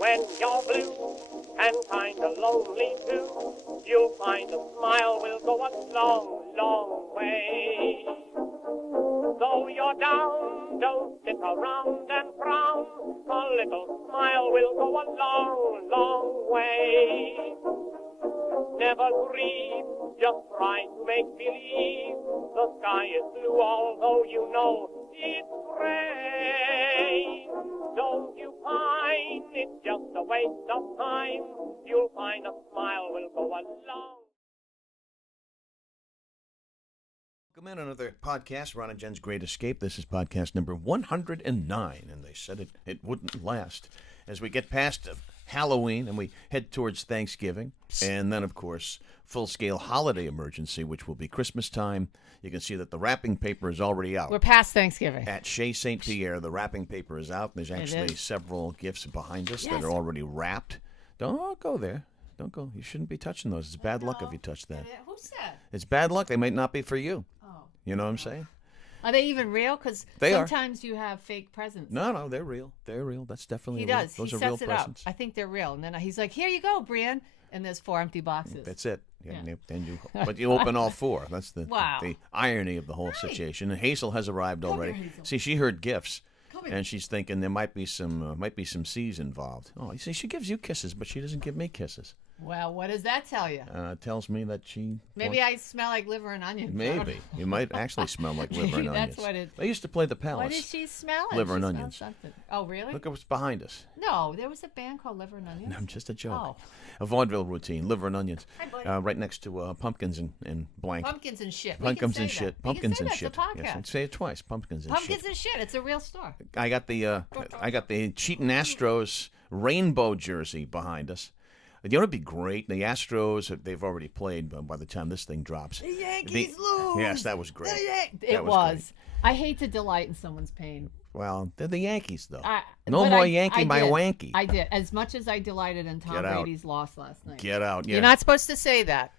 When you're blue and kinda lonely too, you'll find a smile will go a long, long way. Though you're down, don't sit around and frown. A little smile will go a long, long way. Never grieve, just try to make believe the sky is blue, although you know it's gray. Don't you pine, it's just a waste of time. You'll find a smile will go a long. Welcome in another podcast, Ron and Jen's Great Escape. This is podcast number 109, and they said it wouldn't last. As we get past Halloween and we head towards Thanksgiving, and then, of course, full-scale holiday emergency, which will be Christmas time. You can see that the wrapping paper is already out. We're past Thanksgiving. At Chez St. Pierre, the wrapping paper is out. There's actually several gifts behind us that are already wrapped. Don't go there. Don't go. You shouldn't be touching those. It's bad luck if you touch that. Who said? It's bad luck. They might not be for you. Oh. You know what I'm saying? Are they even real? Because sometimes you have fake presents. No, they're real. They're real. That's definitely He real. does. Those he are sets real it presents. up. I think they're real. And then he's like, here you go, Brian. And there's 4 empty boxes. That's it. Yeah. But you open all 4. That's the irony of the whole Right. situation. And Hazel has arrived already. Here, Hazel. See, she heard gifts. Come here. And she's thinking there might be some C's involved. Oh, you see, she gives you kisses, but she doesn't give me kisses. Well, what does that tell you? Tells me that she Maybe I smell like liver and onions. Maybe. You might actually smell like liver and Maybe onions. that's what it- I used to play the Palace. What did she smell? Liver and She smelled onions. Something. Oh, really? Look at what's behind us. No, there was a band called Liver and Onions. No, just a joke. Oh. A vaudeville routine, liver and onions. Hi, buddy. Right next to pumpkins and blank. Pumpkins and shit. Pumpkins we and can say shit. that. Pumpkins we and can say shit. That's a Yes, podcast. I'd say it twice. Pumpkins and Pumpkins shit. and shit. It's a real store. I got the Cheatin' Astros rainbow jersey behind us. You know what'd be great? The Astros, they've already played by the time this thing drops. The Yankees lose. Yes, that was great. It was. I hate to delight in someone's pain. Well, they're the Yankees, though. No more Yankee, my wanky. I did. As much as I delighted in Tom Get out. Brady's loss last night. Get out. Yeah. You're not supposed to say that.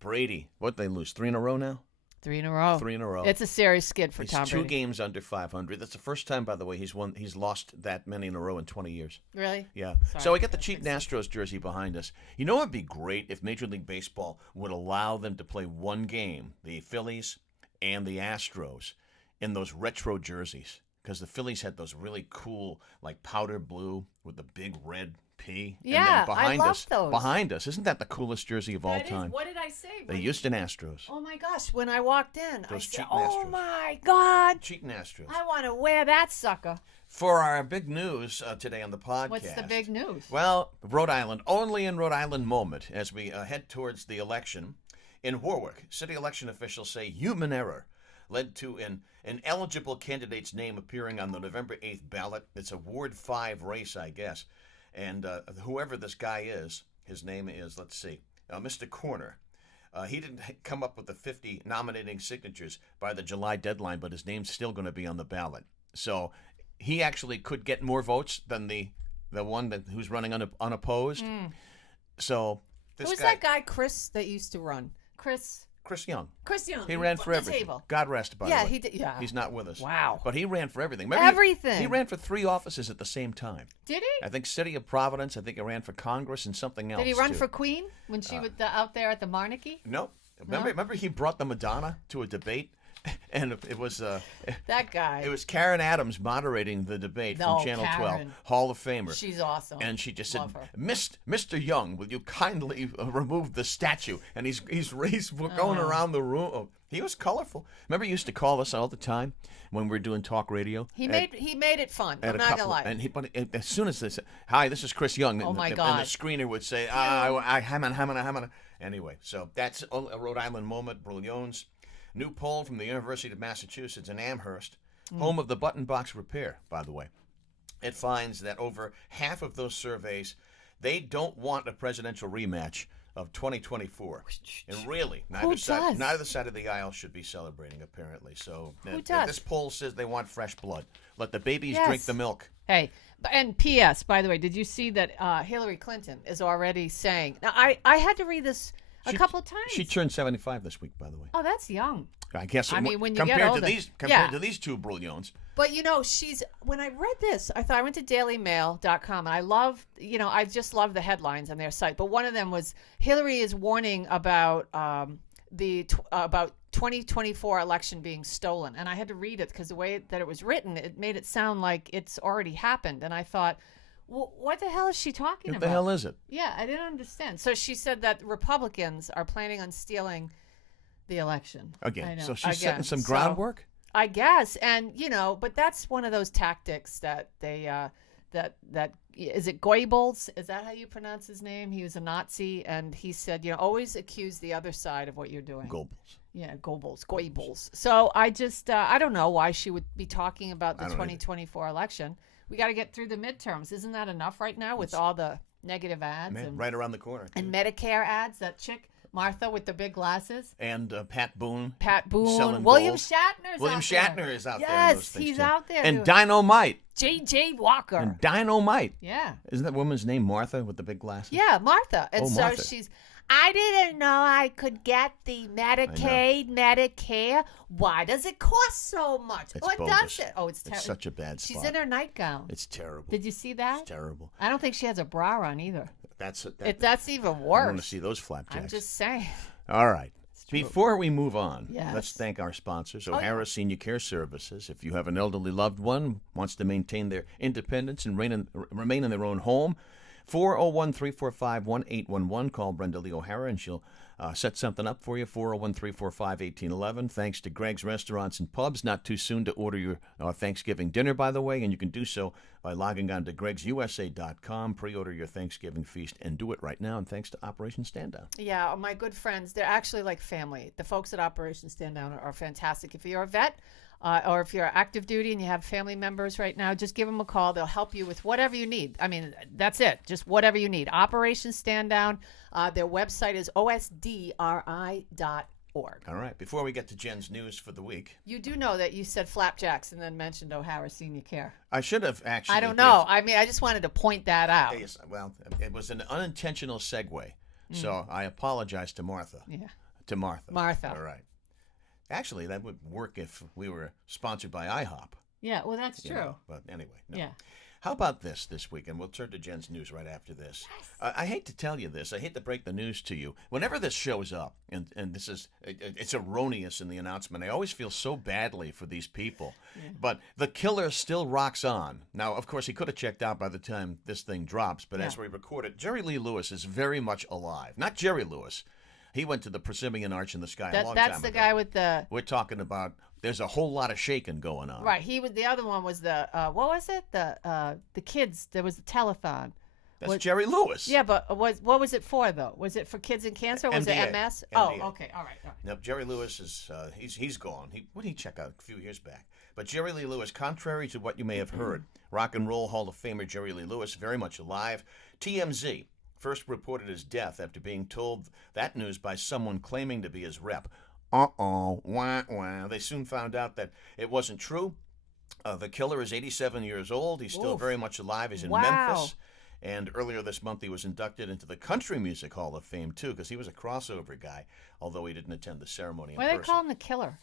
Brady. What, they lose 3 in a row now? 3 in a row. 3 in a row. It's a serious skid for He's Tom 2 Brady. games under 500. That's the first time, by the way, he's lost that many in a row in 20 years. Really? Yeah. Sorry. So we got the Cheatin' Astros jersey behind us. You know what would be great if Major League Baseball would allow them to play one game, the Phillies and the Astros, in those retro jerseys. Because the Phillies had those really cool, like powder blue with the big red P. Yeah, and then behind I love us, those. Behind us, isn't that the coolest jersey of all That is- time? what did I say? The Houston Astros. Oh my gosh! When I walked in, I Those said, cheap "Oh Astros. my God! Cheatin' Astros. I want to wear that sucker." For our big news today on the podcast. What's the big news? Well, Rhode Island, only in Rhode Island moment as we head towards the election. In Warwick, city election officials say human error led to an eligible candidate's name appearing on the November 8th ballot. It's a Ward 5 race, I guess. And whoever this guy is, his name is, let's see, Mr. Corner. He didn't come up with the 50 nominating signatures by the July deadline, but his name's still going to be on the ballot. So he actually could get more votes than the one who's running unopposed. So this Who's guy, that guy, Chris, that used to run? Chris Young. Chris Young. He ran for the everything. table. God rest, by the Yeah, way. he did. Yeah. He's not with us. Wow. But he ran for everything. Everything. He ran for 3 offices at the same time. Did he? I think City of Providence. I think he ran for Congress and something else. Did he run too. for Queen when she was out there at the Monarchy? Nope. Remember he brought the Madonna to a debate? And it was That guy. it was Karen Adams moderating the debate No, from Channel 12, Karen. Hall of Famer. She's awesome. And she just Love said, her. Mr. Young, will you kindly remove the statue? And he's going around the room. Oh, he was colorful. Remember he used to call us all the time when we were doing talk radio? He made it fun. I'm not gonna lie. And but as soon as they said, "Hi, this is Chris Young," Oh, my and God. the screener would say, Hamana. Anyway, so that's a Rhode Island moment. Brillions. New poll from the University of Massachusetts in Amherst, home of the button box repair, by the way. It finds that over half of those surveys, they don't want a presidential rematch of 2024. And really, neither side of the aisle should be celebrating, apparently. So this poll says they want fresh blood. Let the babies drink the milk. Hey, and P.S., by the way, did you see that Hillary Clinton is already saying... Now, I had to read this a couple times. She turned 75 this week, by the way. Oh, that's young. I guess. I mean, when you compared get older, to these 2 brilliants. But when I read this, I thought I went to dailymail.com and I just love the headlines on their site. But one of them was Hillary is warning about about 2024 election being stolen. And I had to read it because the way that it was written, it made it sound like it's already happened. And I thought, well, what the hell is she talking about? What the hell is it? Yeah, I didn't understand. So she said that Republicans are planning on stealing the election. Again, so she's setting some groundwork? I guess. And, but that's one of those tactics that they, that is it Goebbels? Is that how you pronounce his name? He was a Nazi, and he said, always accuse the other side of what you're doing. Goebbels. Yeah, Goebbels. So I just, I don't know why she would be talking about the 2024 election. We got to get through the midterms. Isn't that enough right now with all the negative ads? And right around the corner. And Medicare ads, that chick. Martha with the big glasses. And Pat Boone. William gold. Shatner's William out Shatner there. is out there. Yes, he's out there. And Dynamite. J.J. Walker. And Dynamite. Yeah. Isn't that woman's name Martha with the big glasses? Yeah, Martha. And so Martha. I didn't know I could get the Medicaid, Medicare. Why does it cost so much? It's what bogus. does it? Oh, it's terrible. It's such a bad spot. She's in her nightgown. It's terrible. Did you see that? It's terrible. I don't think she has a bra on either. That's even worse. I want to see those flapjacks. I'm just saying. All right. Before we move on, yes. Let's thank our sponsors, O'Hara Senior Care Services. If you have an elderly loved one, wants to maintain their independence and remain in their own home, 401-345-1811. Call Brenda Lee O'Hara, and she'll set something up for you, 401-345-1811. Thanks to Greg's Restaurants and Pubs. Not too soon to order your Thanksgiving dinner, by the way, and you can do so by logging on to gregsusa.com. Pre-order your Thanksgiving feast and do it right now, and thanks to Operation Stand Down. Yeah, my good friends, they're actually like family. The folks at Operation Stand Down are fantastic. If you're a vet, or if you're active duty and you have family members right now, just give them a call. They'll help you with whatever you need. I mean, that's it. Just whatever you need. Operation Stand Down. Their website is osdri.org. All right. Before we get to Jen's news for the week. You do know that you said flapjacks and then mentioned O'Hara Senior Care. I should have actually. I don't know. I mean, I just wanted to point that out. Yes, well, it was an unintentional segue. So I apologize to Martha. Yeah. To Martha. Martha. All right. Actually, that would work if we were sponsored by IHOP. Yeah, well, that's true. But anyway, no. Yeah. How about this week? And we'll turn to Jen's news right after this. Yes. I hate to tell you this. I hate to break the news to you. Whenever this shows up, and this is, it's erroneous in the announcement, I always feel so badly for these people. Yeah. But the killer still rocks on. Now, of course, he could have checked out by the time this thing drops, but as we record it, Jerry Lee Lewis is very much alive. Not Jerry Lewis. He went to the Persimmon Arch in the Sky a long time ago. That's the guy with the... We're talking about... There's a whole lot of shaking going on. Right. He was. The other one was the... what was it? The kids. There was a telethon. That's Jerry Lewis. Yeah, but what was it for, though? Was it for kids in cancer or was it MS? MDA. Oh, okay. All right. No, Jerry Lewis is... he's gone. What did he check out a few years back? But Jerry Lee Lewis, contrary to what you may have heard, Rock and Roll Hall of Famer Jerry Lee Lewis, very much alive. TMZ first reported his death after being told that news by someone claiming to be his rep. Wah, wah. They soon found out that it wasn't true. The killer is 87 years old. He's still very much alive. He's in Memphis. And earlier this month, he was inducted into the Country Music Hall of Fame, too, because he was a crossover guy, although he didn't attend the ceremony in person. Why do they call him the killer?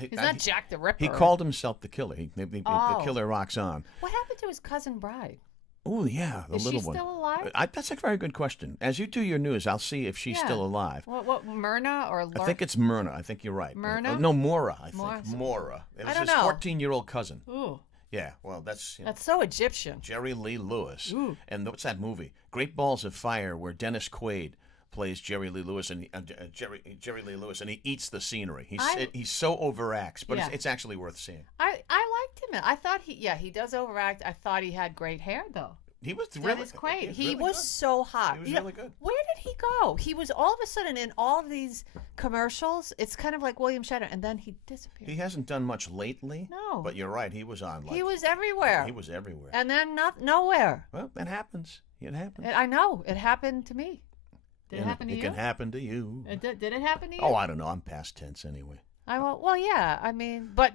He's not Jack the Ripper. He called himself the killer. The killer rocks on. What happened to his cousin Bride? Oh, yeah, the little one. Is she still alive? That's a very good question. As you do your news, I'll see if she's still alive. What Myrna or Lurk? I think it's Myrna. I think you're right. Myrna? No, Mora, I think. Mora. It was his 14-year-old cousin. Ooh. Yeah, well, that's... That's so Egyptian. Jerry Lee Lewis. Ooh. And what's that movie? Great Balls of Fire, where Dennis Quaid plays Jerry Lee Lewis, and Jerry Lee Lewis, and he eats the scenery. He's so overacts, but it's actually worth seeing. I liked him. I thought he does overact. I thought he had great hair, though. He was Dennis Quaid. He was so hot. He was really good. Where did he go? He was all of a sudden in all of these commercials. It's kind of like William Shatner, and then he disappeared. He hasn't done much lately. No. But you're right. He was on. He was everywhere. He was everywhere. And then nowhere. Well, that happens. It happens. I know. It happened to me. Did it happen to you? It can happen to you. Did it happen to you? Oh, I don't know. I'm past tense anyway. Well, yeah. I mean, but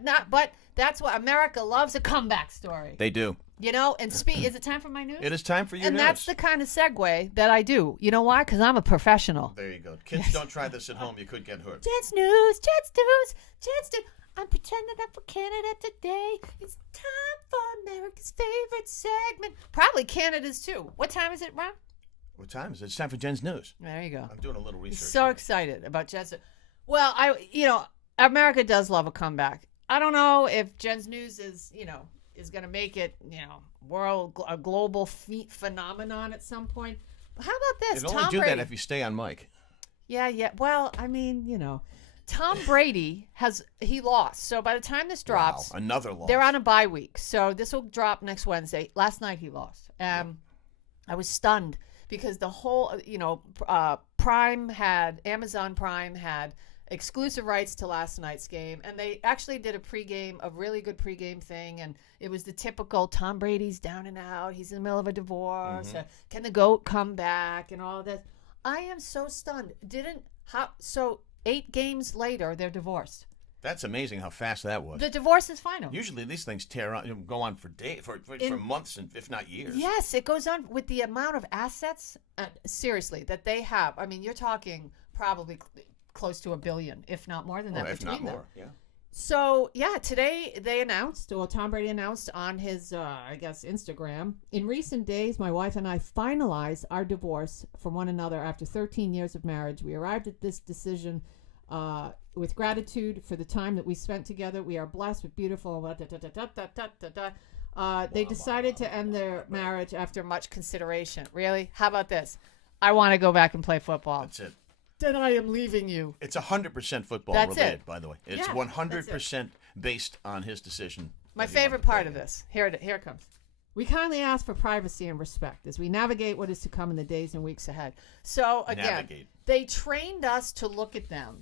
that's what America loves, a comeback story. They do. You know, and is it time for my news? It is time for your news. And that's the kind of segue that I do. You know why? Because I'm a professional. There you go. Kids, don't try this at home. You could get hurt. Jen's news. I'm pretending I'm for Canada today. It's time for America's favorite segment. Probably Canada's too. What time is it, Ron? What time is it? It's time for Jen's News. There you go. I'm doing a little research. So excited about Jen's. Well, America does love a comeback. I don't know if Jen's News is going to make it, a global phenomenon at some point. But how about this? You'd only do that if you stay on mic. Yeah. Well, I mean, Tom Brady he lost. So by the time this drops, wow, another loss. They're on a bye week. So this will drop next Wednesday. Last night he lost. I was stunned because the whole, Amazon Prime had exclusive rights to last night's game, and they actually did a really good pregame thing, and it was the typical Tom Brady's down and out. He's in the middle of a divorce. Mm-hmm. Can the GOAT come back and all of that? I am so stunned. 8 games later, they're divorced. That's amazing how fast that was. The divorce is final. Usually these things go on for for months and if not years. Yes, it goes on with the amount of assets, seriously, that they have. I mean, you're talking probably close to $1 billion, if not more than that, if between not them. more, yeah. So, today they announced, Tom Brady announced on his, Instagram, in recent days, my wife and I finalized our divorce from one another after 13 years of marriage. We arrived at this decision with gratitude for the time that we spent together. We are blessed with beautiful... They decided to end their marriage after much consideration. Really? How about this? I want to go back and play football. That's it. Then I am leaving you. It's 100% football That's related, it. by the way. It's 100% based on his decision. My favorite part of this. Here it comes. We kindly ask for privacy and respect as we navigate what is to come in the days and weeks ahead. So, again, they trained us to look at them.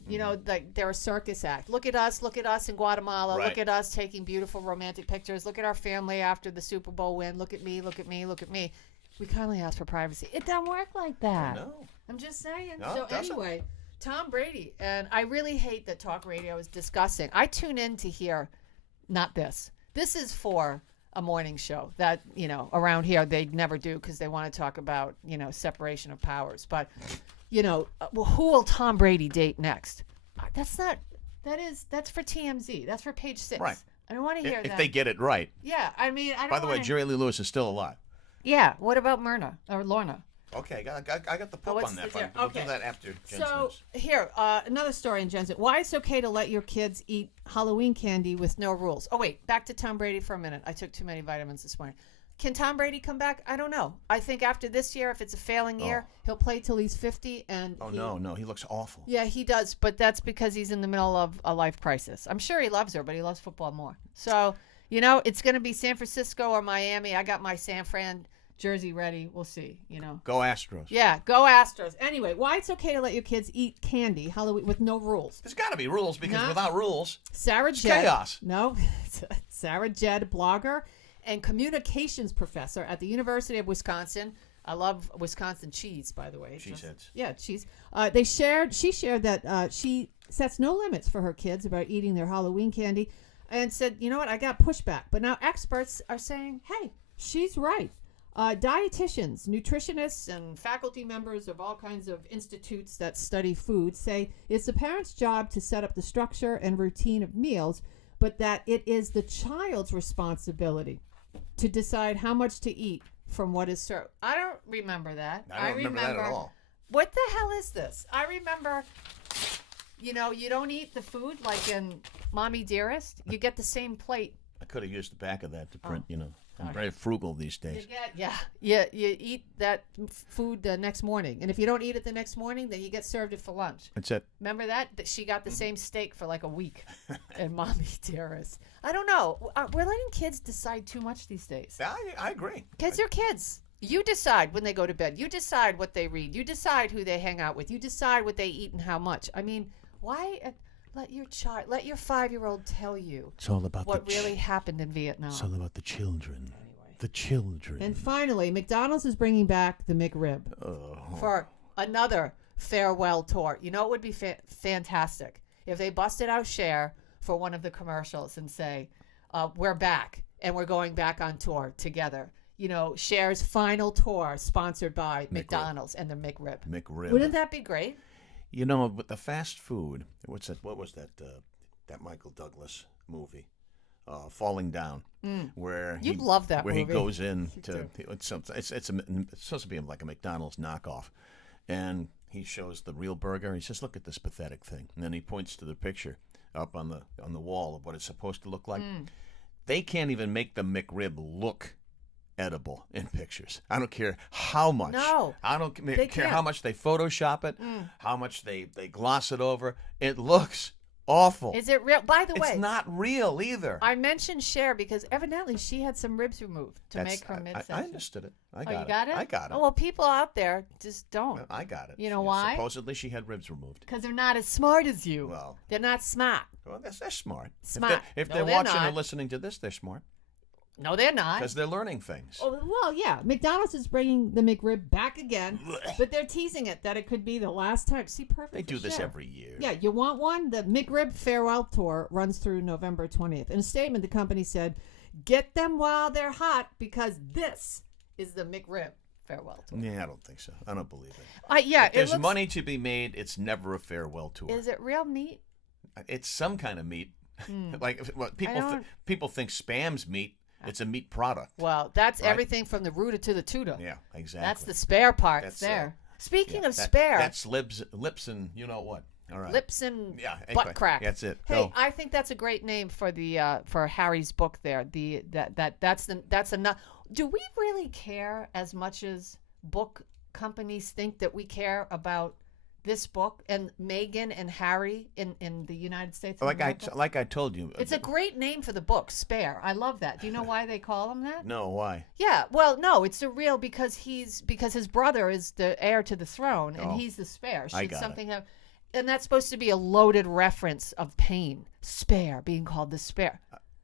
Like they're a circus act. Look at us in Guatemala. Right. Look at us taking beautiful romantic pictures. Look at our family after the Super Bowl win. Look at me, look at me, look at me. We kindly ask for privacy. It doesn't work like that. No. I'm just saying. No, so anyway, Tom Brady, and I really hate that talk radio is discussing. I tune in to hear, not this. This is for a morning show that, around here they never do because they want to talk about, separation of powers. But, who will Tom Brady date next? That's for TMZ. That's for Page 6. Right. I don't want to hear that. If they get it right. Yeah, I mean, I don't By the way, Jerry Lee Lewis is still alive. Yeah. What about Myrna or Lorna? Okay, I got the poop on that. We'll do that after Jen's News. Here, another story in Jen's. Why it's okay to let your kids eat Halloween candy with no rules. Oh, wait, back to Tom Brady for a minute. I took too many vitamins this morning. Can Tom Brady come back? I don't know. I think after this year, if it's a failing year, he'll play till he's 50. No, he looks awful. Yeah, he does, but that's because he's in the middle of a life crisis. I'm sure he loves her, but he loves football more. So, it's going to be San Francisco or Miami. I got my San Fran jersey ready. We'll see, Go Astros. Yeah, go Astros. Anyway, why it's okay to let your kids eat candy Halloween with no rules? There's got to be rules because without rules, it's chaos. No, Sarah Jedd, blogger and communications professor at the University of Wisconsin. I love Wisconsin cheese, by the way. Cheeseheads. Yeah, cheese. She shared that she sets no limits for her kids about eating their Halloween candy and said, you know what, I got pushback. But now experts are saying, hey, she's right. Dietitians, nutritionists, and faculty members of all kinds of institutes that study food say it's the parent's job to set up the structure and routine of meals, but that it is the child's responsibility to decide how much to eat from what is served. I don't remember that. I don't remember that at all. What the hell is this? I remember, you don't eat the food like in Mommy Dearest. You get the same plate. I could have used the back of that to print, I'm very frugal these days. You eat that food the next morning. And if you don't eat it the next morning, then you get served it for lunch. That's it. Remember that? That she got the same steak for like a week in Mommy Dearest. I don't know. We're letting kids decide too much these days. I agree. Kids are kids. You decide when they go to bed. You decide what they read. You decide who they hang out with. You decide what they eat and how much. I mean, why... Let your 5-year-old tell you it's all about what really happened in Vietnam. It's all about the children. Anyway. The children. And finally, McDonald's is bringing back the McRib for another farewell tour. You know, it would be fantastic if they busted out Cher for one of the commercials and say, we're back and we're going back on tour together. Cher's final tour sponsored by McDonald's and the McRib. McRib. Wouldn't that be great? With the fast food, what was that? that Michael Douglas movie, Falling Down, where You love that where movie. he goes in to it's supposed to be like a McDonald's knockoff, and he shows the real burger. He says, "Look at this pathetic thing," and then he points to the picture up on the wall of what it's supposed to look like. They can't even make the McRib look edible in pictures. I don't care how much. No, I don't care can't. how much they Photoshop it, how much they gloss it over. It looks awful. Is it real? By the way, It's not real either. I mentioned Cher because evidently she had some ribs removed to make her midsection. I understood it. I got you got it? I got it. Oh, well, people out there just don't. I got it. You know Yeah, why? Supposedly she had ribs removed. Because they're not as smart as you. Well, They're not smart. they're smart. Smart. If No, they're they're watching or not. listening to this, they're smart No, they're not. because they're learning things. Oh, well, yeah. McDonald's is bringing the McRib back again, but they're teasing it that it could be the last time. See, perfect. They do for this Cher. every year. Yeah, you want one? The McRib Farewell Tour runs through November 20th. In a statement, the company said, "Get them while they're hot because this is the McRib Farewell Tour." Yeah, I don't think so. I don't believe it. Yeah, If there's it looks, money to be made, it's never a farewell tour. Is it real meat? It's some kind of meat. Like what don't- people think Spam's meat. It's a meat product. Well, that's Right. everything from the rooter to the tutor. Yeah, exactly. That's the spare parts That's, there. Speaking Yeah, of spare, That's lips and you know what. All right. lips and Yeah, butt anyway, crack. that's it. Hey, Go. I think that's a great name for the for Harry's book there. That's enough. Do we really care as much as book companies think that we care about this book and Meghan and Harry in the United States of America? Like I told you. It's a great name for the book, Spare. I love that. Do you know why they call him that? No, why? Yeah, well, no, it's a real because his brother is the heir to the throne and Oh. he's the spare. I Should got something have, and that's supposed to be a loaded reference of pain. Spare, being called the spare.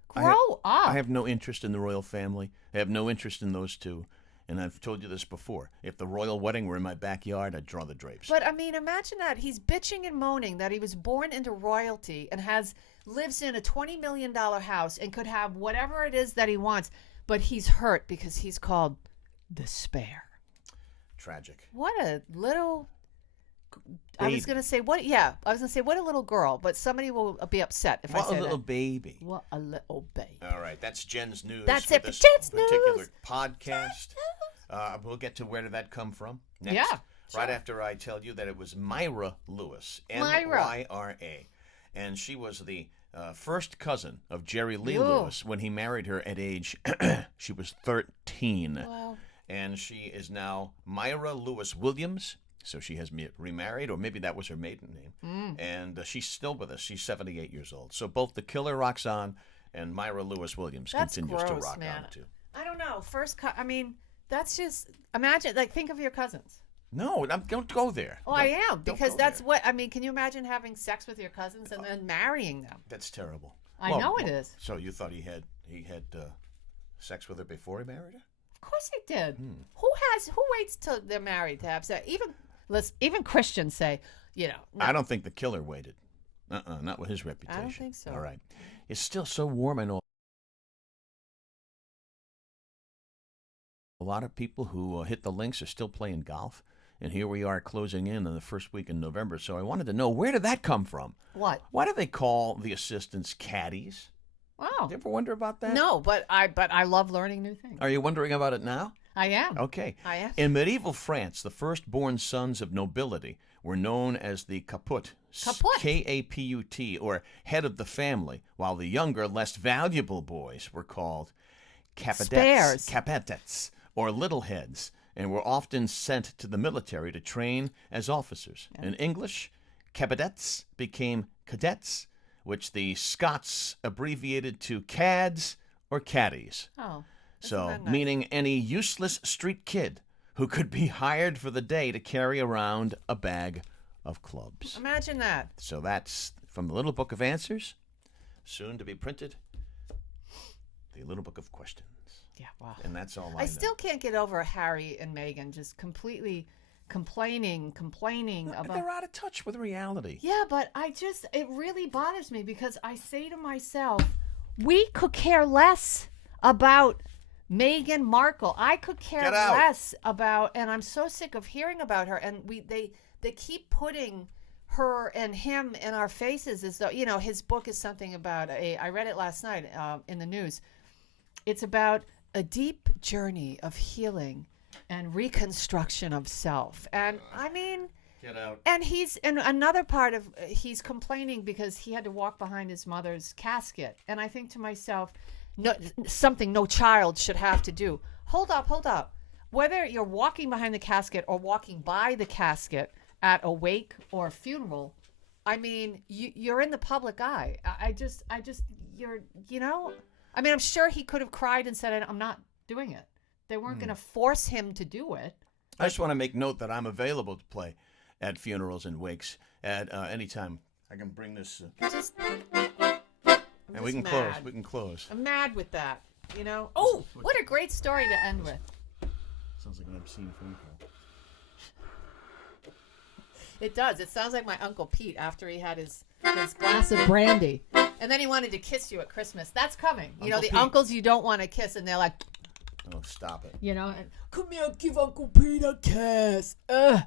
Grow up. I have no interest in the royal family. I have no interest in those two. And I've told you this before. If the royal wedding were in my backyard, I'd draw the drapes. But I mean, imagine that he's bitching and moaning that he was born into royalty and lives in a $20 million house and could have whatever it is that he wants, but he's hurt because he's called the spare. Tragic. What a little. I was Baby. gonna say what? Yeah, I was gonna say what a little girl, but somebody will be upset if I What say a little that. baby. What a little baby. All right, that's Jen's news. That's for it for this Jen's particular news. podcast. We'll get to where did that come from next. Yeah, Right sure. after I tell you that it was Myra Lewis. Myra. Myra. And she was the first cousin of Jerry Lee Ooh. Lewis when he married her at age, she was 13. Wow. And she is now Myra Lewis Williams. So she has remarried, or maybe that was her maiden name. And she's still with us. She's 78 years old. So both the killer rocks on, and Myra Lewis Williams That's continues gross, to rock man. on too. I don't know. I mean, that's just imagine. Like, think of your cousins. No, don't go there. Oh, I am Don't because go that's there. what I mean. Can you imagine having sex with your cousins and then marrying them? That's terrible. I know it is. So you thought he had sex with her before he married her? Of course I did. Hmm. Who waits till they're married to have sex? Even Christians say, no. I don't think the killer waited. Not with his reputation. think so. All right. It's still so warm. I know a lot of people who hit the links are still playing golf. And here we are closing in on the first week in November. So I wanted to know, where did that come from? What? Why do they call the assistants caddies? Wow. Did you ever wonder about that? No, but I love learning new things. Are you wondering about it now? I am. Okay. I am. In medieval France, the firstborn sons of nobility were known as the caput, Caput. K-A-P-U-T, or head of the family, while the younger, less valuable boys were called Spares. capetettes, or little heads, and were often sent to the military to train as officers. In English, capetettes became cadets, which the Scots abbreviated to cads or caddies. Oh. So, that nice? meaning any useless street kid who could be hired for the day to carry around a bag of clubs. Imagine that. So that's from the Little Book of Answers, soon to be printed, the Little Book of Questions. Yeah, wow. And that's all I I know. still can't get over Harry and Meghan just completely complaining about. They're out of touch with reality. Yeah, but it really bothers me because I say to myself, we could care less about Meghan Markle. I could care Get out. less about, and I'm so sick of hearing about her. And they keep putting her and him in our faces as though, his book is something about I read it last night in the news. It's about a deep journey of healing and reconstruction of self. And I mean, Get out. and another part of, he's complaining because he had to walk behind his mother's casket. And I think to myself, no, something no child should have to do. Hold up. Whether you're walking behind the casket or walking by the casket at a wake or a funeral, I mean, you're in the public eye. I just, you're, I mean, I'm sure he could have cried and said, I'm not doing it. They weren't going to force him to do it. I just want to make note that I'm available to play at funerals and wakes at any time. I can bring this. And we can close. We can close. I'm mad with that, Oh, what a great story to end with. Sounds like an obscene phone call. It does. It sounds like my Uncle Pete after he had his glass of brandy. And then he wanted to kiss you at Christmas. That's coming. Uncle The Pete. uncles you don't want to kiss, and they're like, Oh, stop it. and, come here, give Uncle Pete a kiss. Ugh.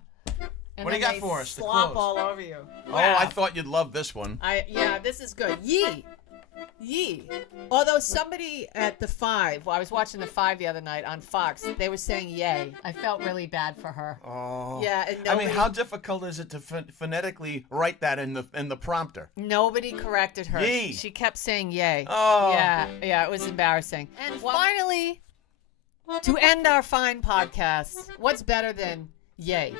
And What do you then got for us to slop close? all over you. Oh, I thought you'd love this one. This is good. Yee. Although somebody at the 5, I was watching the 5 the other night on Fox, they were saying yay. I felt really bad for her. Oh. Yeah, and I mean, how difficult is it to phonetically write that in the prompter? Nobody corrected her. Yee. She kept saying yay. Oh. Yeah, it was embarrassing. And finally, to end our fine podcast, what's better than yay?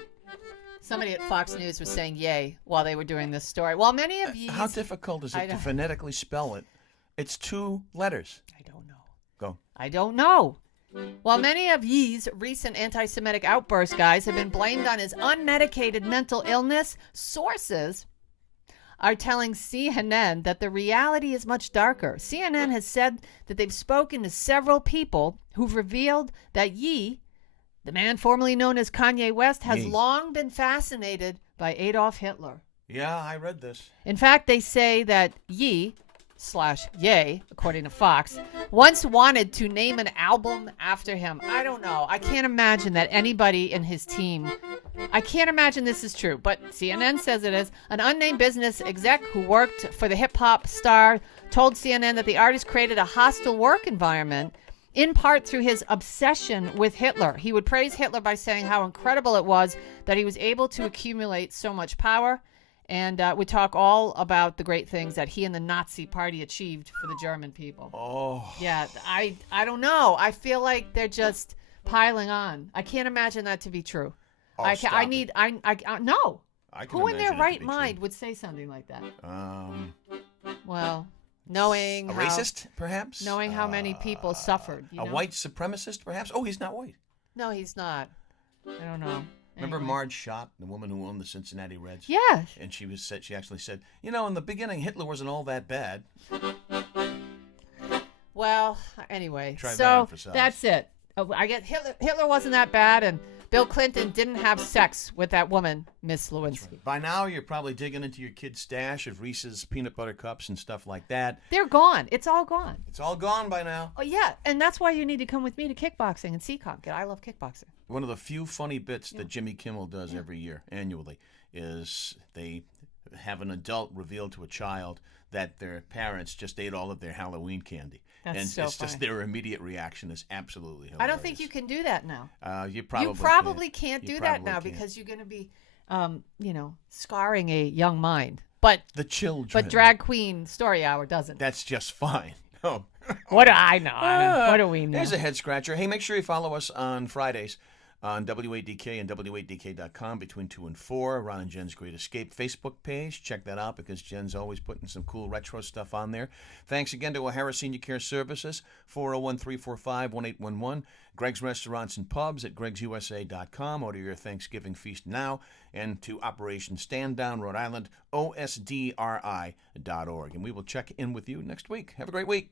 Somebody at Fox News was saying yay while they were doing this story. While many of you... How difficult is it to phonetically spell it? It's 2 letters. I don't know. Go. I don't know. While many of Yee's recent anti-Semitic outbursts, guys, have been blamed on his unmedicated mental illness, sources are telling CNN that the reality is much darker. CNN has said that they've spoken to several people who've revealed that Yee, the man formerly known as Kanye West, has long been fascinated by Adolf Hitler. Yeah, I read this. In fact, they say that Yee/Yay, according to Fox, once wanted to name an album after him. I don't know. I can't imagine that anybody in his team... I can't imagine this is true, but CNN says it is. An unnamed business exec who worked for the hip-hop star told CNN that the artist created a hostile work environment in part through his obsession with Hitler. He would praise Hitler by saying how incredible it was that he was able to accumulate so much power, and would talk all about the great things that he and the Nazi party achieved for the German people. Oh. Yeah, I don't know. I feel like they're just piling on. I can't imagine that to be true. Oh, I stop need, it. no. I can Who in their imagine it to right be mind true. would say something like that? Well, knowing a how, racist, perhaps? knowing how many people suffered. A white supremacist, perhaps? Oh, he's not white. No, he's not. I don't know. Remember Anyway. Marge Schott, the woman who owned the Cincinnati Reds? Yeah. And she actually said, in the beginning, Hitler wasn't all that bad. Well, anyway, Try that so on for size. that's it. I get Hitler wasn't that bad, and Bill Clinton didn't have sex with that woman, Miss Lewinsky. By now, you're probably digging into your kid's stash of Reese's peanut butter cups and stuff like that. They're gone. It's all gone. It's all gone by now. Oh, yeah, and that's why you need to come with me to kickboxing and CCOM. I love kickboxing. One of the few funny bits that Jimmy Kimmel does every year, annually, is they have an adult reveal to a child that their parents just ate all of their Halloween candy. That's and so it's funny. just their immediate reaction is absolutely hilarious. I don't think you can do that now. You probably You probably can't You do that probably now can't. because you're going to be, scarring a young mind. But The children. But Drag Queen Story Hour doesn't. That's just fine. Oh. What do I know? What do we know? Here's a head scratcher. Hey, make sure you follow us on Fridays on WADK and WADK.com between 2 and 4. Ron and Jen's Great Escape Facebook page. Check that out because Jen's always putting some cool retro stuff on there. Thanks again to O'Hara Senior Care Services, 401-345-1811. Greg's Restaurants and Pubs at gregsusa.com. Order your Thanksgiving feast now. And to Operation Stand Down Rhode Island, OSDRI.org. And we will check in with you next week. Have a great week.